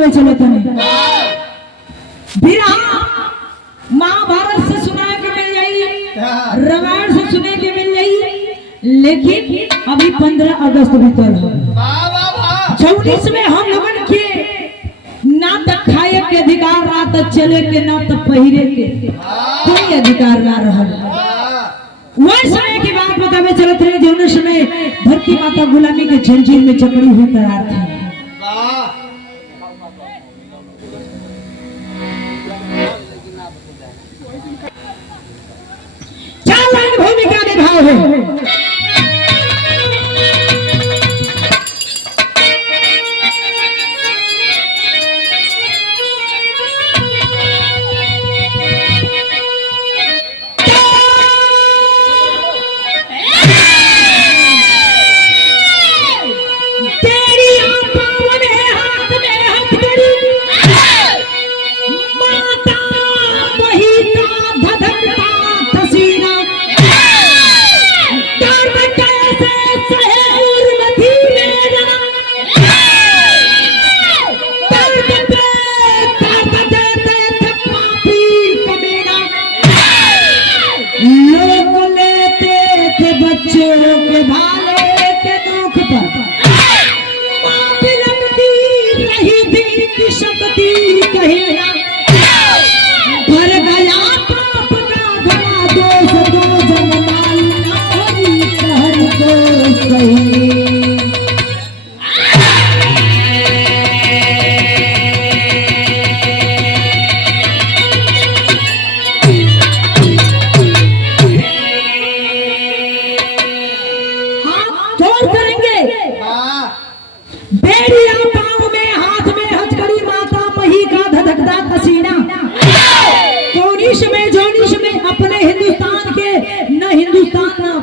बतावे चलो तने महाभारत से सुनाए के मिल जाई, रामायण से सुने के मिल जाई, लेकिन अभी 15 अगस्त बीतल है। 26 में हम लोगन के ना तक खाए के अधिकार, ना तक चले के, ना तक पहिरे के कोई अधिकार ना रहल। वही समय की बात बतावे चलत रहे जौन समय धरती माता गुलामी के जंजीर में जकड़ी हुई करार थी। चार लाइन भूमिका निभाओ है।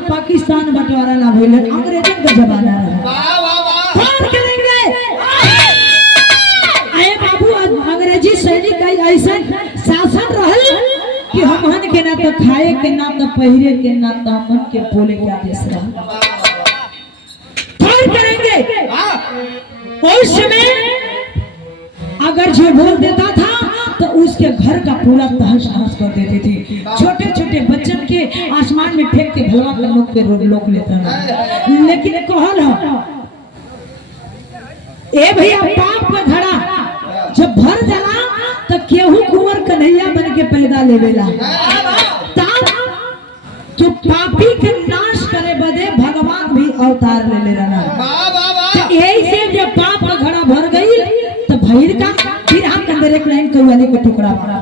पाकिस्तान बंटवारा ना भइल, अंग्रेजन का जमाना रहा। कौन करेंगे? अरे बाबू, अंग्रेजी सैनिक का ऐसा शासन रहल कि हमहन के ना तो खाए के, ना तो पहिरे के, ना तो मन के बोले के आदेश रहल। कौन करेंगे? उस समय अगर जो बोल देता था तो उसके घर का पूरा तहस नहस कर देते थे। छोटे छोटे बच्चन के आसमान में फेंक के भगवान का लोग पे रोक लेता था। लेकिन कहल ए भैया, पाप का घड़ा जब भर जाला तो केहू कुंवर कन्हैया बन के पैदा लेवेला। तो पापी के नाश करे बदे भगवान भी अवतार ले रहा। यही से जब पाप का घड़ा भर गई तो भैर का फिर हम अंदर एक लाइन कौवाली का टुकड़ा पड़ा।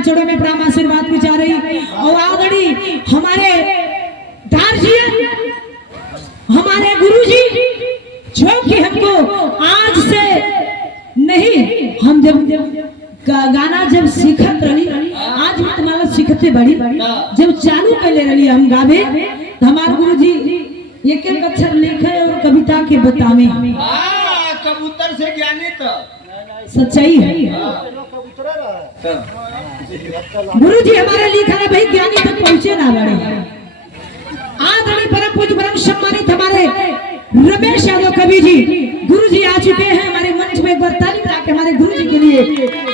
चरणों में प्राण आशीर्वाद विचारे और आदड़ी हमारे गार्जियन, हमारे गुरुजी, जो कि हमको आज से नहीं, हम जब गाना जब सीखत रही, आज भी तुम्हारा सीखते बड़ी जब चालू कर ले रही हम गावे, तो हमारे गुरुजी एक एक अक्षर लिखे और कविता के बतावे। कबूतर से ज्ञानी तो सच्चाई है। गुरु जी हमारे लिखा है भाई ज्ञानी तक पहुंचे ना बड़े आदरणीय परम पूज्य परम सम्मानित हमारे रमेश यादव कवि जी गुरु जी आ चुके हैं हमारे मंच में। एक बार ताली बजा के हमारे गुरु जी के लिए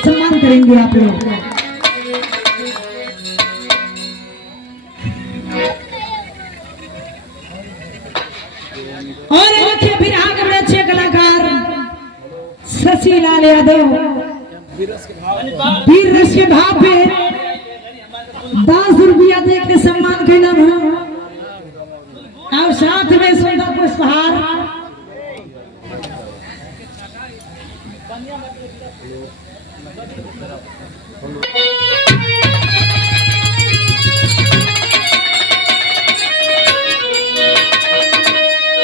सम्मान करेंगे आप लोग। और देखिए फिर आगे बड़े अच्छे कलाकार शशि लाल यादव वीर रस के भाव पे 10 रुपया दे के सम्मान कैला और साथ में सुंदर पुष्पहार।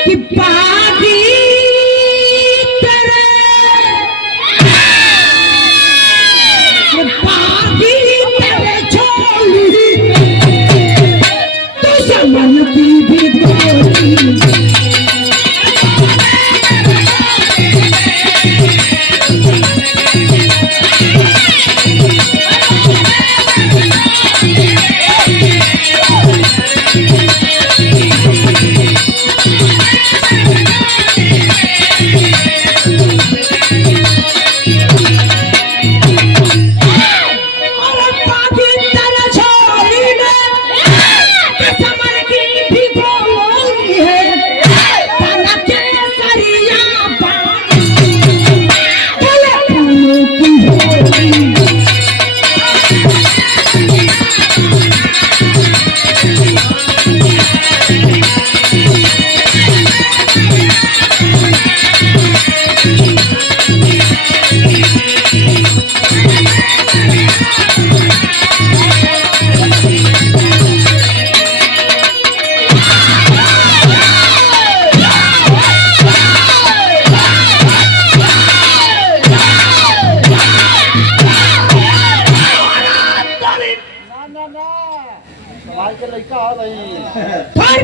कि पागी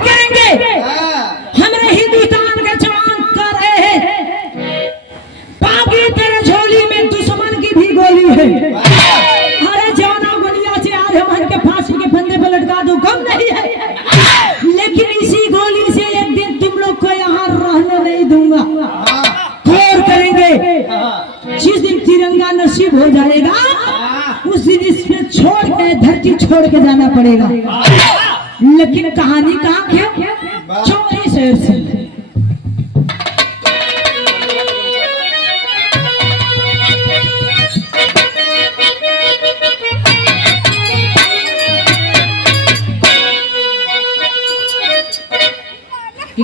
करेंगे हमरे हिंदुस्तान के जवान कर रहे हैं पागी तेरे झोली में दुश्मन की भी गोली है। अरे जवाना गोलियां से आज हम के फांसी के फंदे पर लटका दो कम नहीं है, लेकिन इसी गोली से एक दिन तुम लोग को यहाँ रहने नहीं दूंगा। गौर करेंगे जिस दिन तिरंगा नसीब हो जाएगा उस दिन इसमें छोड़ के धरती छोड़ के जाना पड़ेगा। लेकिन कहानी कहाँ क्यों चौरी शहर से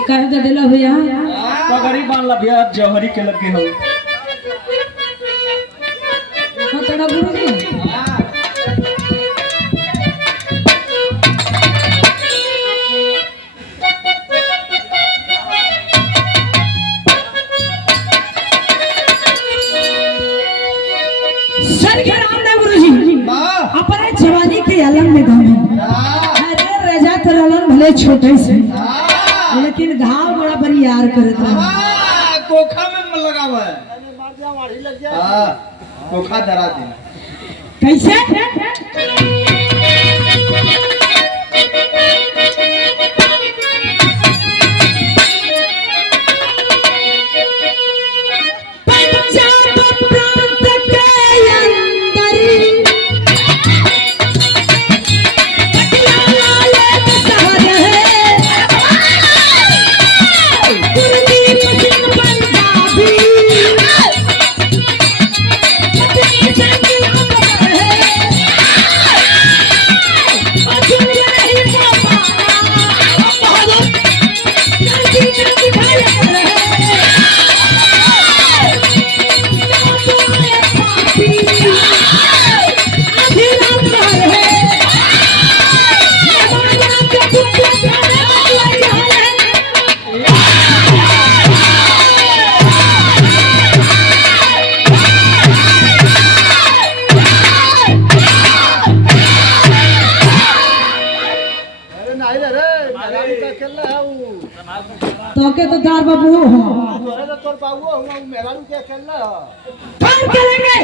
कह दिला भैया गरीब मान ला भैया जौहरी के लगे हो तेरा गुरु जी अपने जवानी के आलम में दम है। अरे रजा तर आलम भले छोटे से लेकिन घाव बड़ा बड़ी यार करता है। कोखा में लगा हुआ है कोखा धरा दी कैसे तो के तो दार बाबू हो कौन करेंगे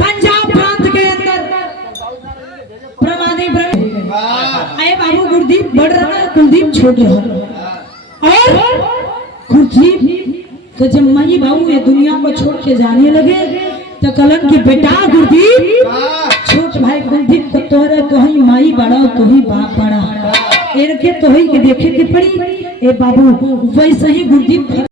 पंजाब प्रांत के अंदर प्रमादी अरे बाबू गुरदीप बढ़ रहा है, कुलदीप छोड़ रहा है। और गुरदीप तो जब माई बाबू ये दुनिया को छोड़ के जाने लगे तो कलन की बेटा गुरदीप छोट भाई कुलदीप को तोरे तो ही माई बड़ा तो ही बाप बड़ा इनके तो ही के देखे के पड़ी ए बाबू वैसे ही गुरदीप